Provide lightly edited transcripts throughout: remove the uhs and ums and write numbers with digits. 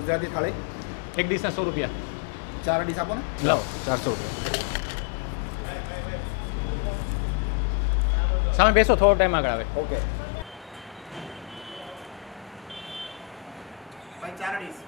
ગુજરાતી થાળી એક ડીશના 100 રૂપિયા. 4 ડીશ આપો ને. લાવો 400 રૂપિયા. સામે બેસો, થોડો ટાઈમ આગળ આવે. ઓકે ભાઈ 4 ડીશ.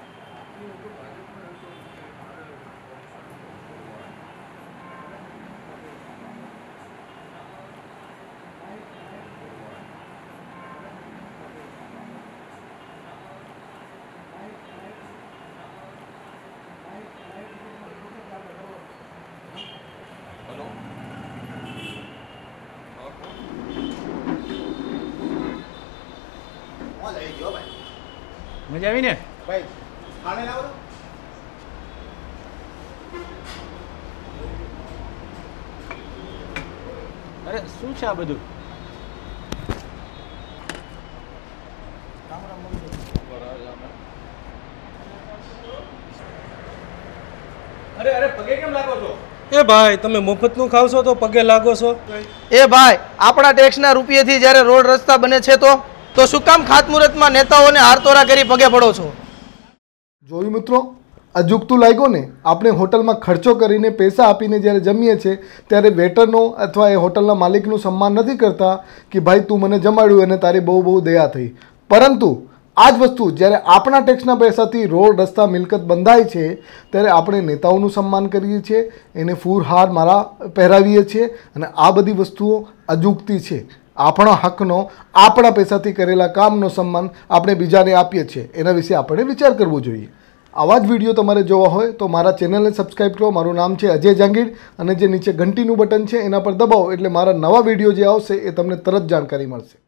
મજા આવી ને ભાઈ ખાને લાવો. અરે શું છે આ બધું? અરે અરે પગે કેમ લાગો છો? એ ભાઈ તમે મફતનું ખાવ છો તો પગે લાગો છો? એ ભાઈ આપણા ટેક્સના રૂપિયાથી જ્યારે રોડ રસ્તા બને છે તો શું કામ ખાતમુહૂર્તમાં નેતાઓને હારતોરા કરી પગે પડો છો? જોયું મિત્રો, અજુગતું લાગ્યું ને. આપણે હોટલમાં ખર્ચો કરીને પૈસા આપીને જ્યારે જમીએ છીએ ત્યારે વેટરનો અથવા એ હોટલના માલિકનું સન્માન નથી કરતા કે ભાઈ તું મને જમાડ્યું અને તારી બહુ બહુ દયા થઈ. પરંતુ આ જ વસ્તુ જ્યારે આપણા ટેક્સના પૈસાથી રોડ રસ્તા મિલકત બંધાય છે ત્યારે આપણે નેતાઓનું સન્માન કરીએ છીએ, એને ફૂરહાર મારા પહેરાવીએ છીએ અને આ બધી વસ્તુઓ અજુગતી છે. આપણા હકનો, આપણા પૈસાથી કરેલા કામનો સન્માન આપણે બીજાને આપીએ છીએ. એના વિશે આપણે વિચાર કરવો જોઈએ. આવા જ વિડીયો તમારે જોવા હોય તો મારા ચેનલને સબસ્ક્રાઈબ કરો. મારું નામ છે અજય જાંગીર અને જે નીચે ઘંટીનું બટન છે એના પર દબાવો એટલે મારા નવા વિડીયો જે આવશે એ તમને તરત જાણકારી મળશે.